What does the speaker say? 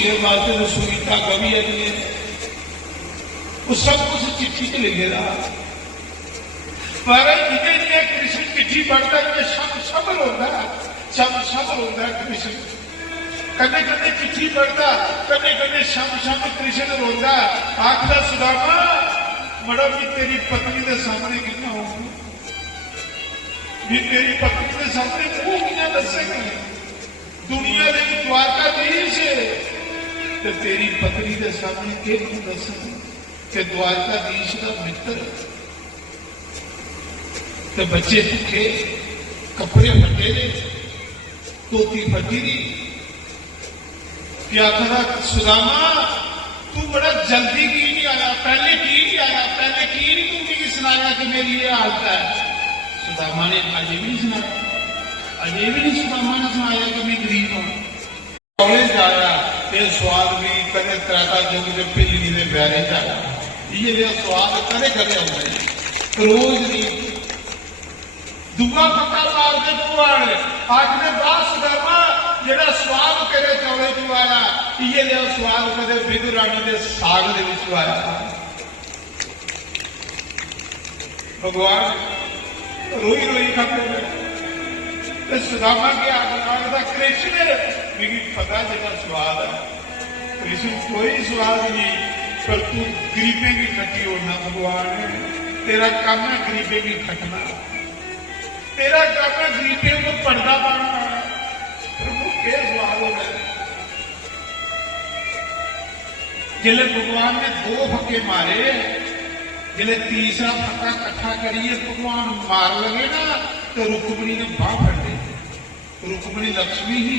हीरे वास्ते तो सुई धागा भी है, वो सब कुछ चिट्ठी च लिखेगा। पर जिन्हें जिन्हें कृष्ण चिट्ठी पढ़ता है सब रोंदा, सब रोंदा कृष्ण। कदे कदे चिट्ठी पढ़ता, कदे कदे शम कृष्ण रोंदा। आखदा सुदामा मड़ा भी तेरी पत्नी के सामने कितना होगा, भी तेरी पत्नी के सामने मुंह कितना दसेगा। दुनिया के द्वारकाधीश ते तेरी पत्नी के सामने क्यों दसेगा कि द्वारकाधीश का मित्र। ते बच्चे भुखे, कपड़े फटे ने, धोती फटी दी। क्या करा सुदामा तू बड़ा जल्दी की नहीं आया, पहले की नहीं आया, पहले की नहीं तू नहीं सुनाया कि मेरी ये हालत है। सुदामा ने अजय भी नहीं सुनाया, अजय भी नहीं सुदामा ने सुनाया कि मैं गरीब हूं। कॉलेज जाया ये स्वाद भी कदे त्राता जोग के पिल्ली के प्यारे जाया, ये स्वाद कदे कदे आउंदा है, रोज नहीं। दुआ पक्का मार के तू आने आखने बात सुदामा जेड़ा स्वाद तेरे चौले चू आया, ये लिया स्वाद कदे बिग राणी के साग दे विच आया। भगवान रोई रोई खाते सुदामा के आखदा कृष्ण मेरी पता जेड़ा स्वाद है, कृष्ण कोई स्वाद नहीं, पर तू गरीबे की खट्टी होना। भगवान तेरा काम है गरीबे की खटना, तेरा काम है गरीबे को पर्दा पाना। प्रभु के स्वाद होगा जिले भगवान ने दो फक्के मारे, जिले तीसरा फक्का कट्ठा करिए भगवान मार लगे ना तो रुक्मणी ने बाह फट दी। रुक्मणी लक्ष्मी ही